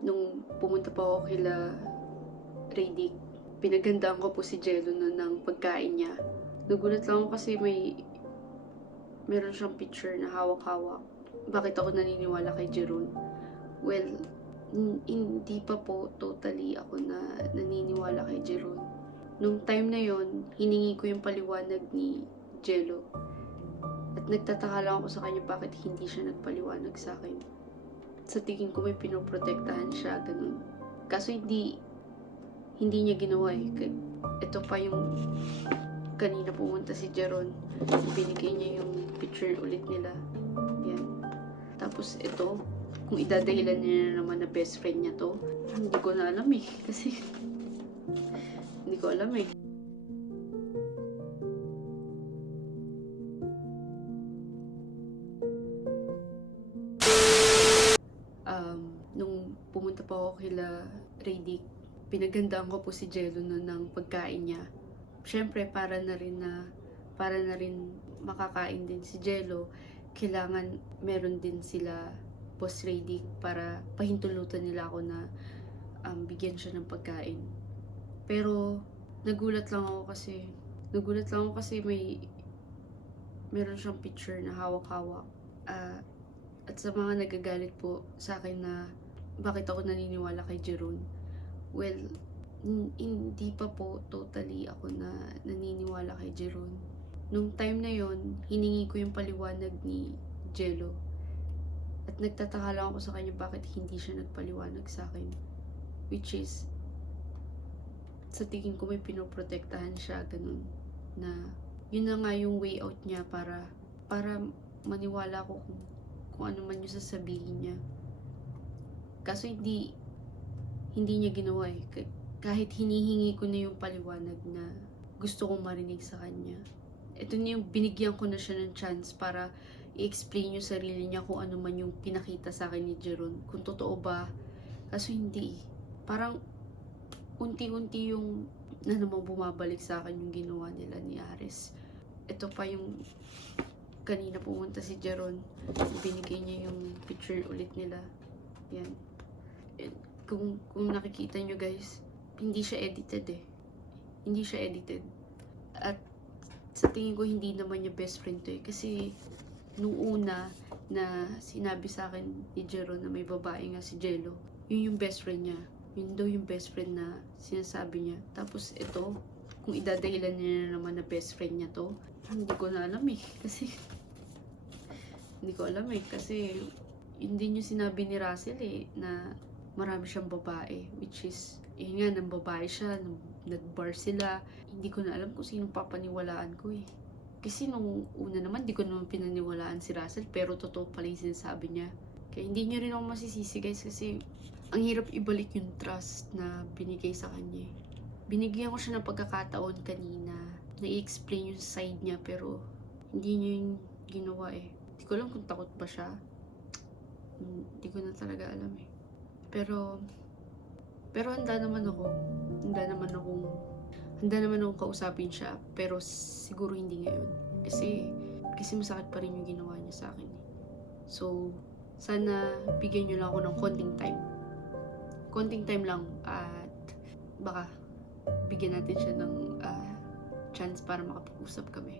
Nung pumunta pa ako kila Radic, pinaghandaan ko po si Jello nun ng pagkain niya. Nagulat lang ako kasi meron siyang picture na hawak-hawak. Bakit ako naniniwala kay Jeron? Well, hindi pa po totally ako na naniniwala kay Jeron. Nung time na yon, hiningi ko yung paliwanag ni Jello. At nagtataka lang ako sa kanya bakit hindi siya nagpaliwanag sa akin. Sa tingin ko may pinoprotektahan siya, ganun. Kaso hindi niya ginawa eh. Ito pa yung kanina pumunta si Jeron. Binigay niya yung picture ulit nila. Yan. Tapos ito, kung idadahilan niya na naman na best friend niya to, hindi ko na alam eh. Kasi hindi ko alam eh. Nung pumunta pa ako kila Radic, pinaghandaan ko po si Jello nun ng pagkain niya. Siyempre, para na rin makakain din si Jello, kailangan meron din sila Boss Radic para pahintulutan nila ako na bigyan siya ng pagkain. Pero nagulat lang ako kasi meron siyang picture na hawak-hawak. At sa mga nagagalit po sa akin na bakit ako naniniwala kay Jeron, well, hindi pa po totally ako na naniniwala kay Jeron. Nung time na yon, hiningi ko yung paliwanag ni Jello. At nagtataka lang ako sa kanya bakit hindi siya nagpaliwanag sa akin. Which is, sa tingin ko may pinoprotektahan siya, ganun. Na yun na nga yung way out niya para maniwala ko kung ano man yung sasabihin niya. Kaso hindi niya ginawa eh. Kahit hinihingi ko na yung paliwanag na gusto kong marinig sa kanya. Ito na yung binigyan ko na siya ng chance para i-explain yung sarili niya kung ano man yung pinakita sa akin ni Jeron. Kung totoo ba. Kaso hindi. Parang unti-unti yung na naman bumabalik sa akin yung ginawa nila ni Ares. Ito pa yung kanina pumunta si Jeron. Binigay niya yung picture ulit nila. Yan. Kung nakikita nyo guys, hindi siya edited eh. Hindi siya edited. At sa tingin ko hindi naman niya best friend to eh. Kasi nung una na sinabi sa akin ni Jeron na may babae nga si Jello, yun yung best friend niya. Yun daw yung best friend na sinasabi niya. Tapos ito, kung idadahilan niya na naman na best friend niya to, hindi ko na alam eh. Kasi yun din yung sinabi ni Russell eh, na marami siyang babae, which is, yun nga, nang babae siya, nag-bar sila, hindi ko na alam kung sinong papaniwalaan ko eh. Kasi nung una naman, di ko naman pinaniwalaan si Russell, pero totoo pala yung sinasabi niya. Kaya hindi niyo rin ako masisisi guys, kasi ang hirap ibalik yung trust na binigay sa kanya. Binigyan ko siya ng pagkakataon kanina na i-explain yung side niya, pero hindi niya yung ginawa eh. Hindi ko alam kung takot ba siya. Hindi ko na talaga alam eh. Pero handa naman akong kausapin siya, pero siguro hindi ngayon. Kasi masakit pa rin yung ginawa niya sa akin. So, sana bigyan niyo lang ako ng konting time. Konting time lang at baka bigyan natin siya ng chance para makapag-usap kami.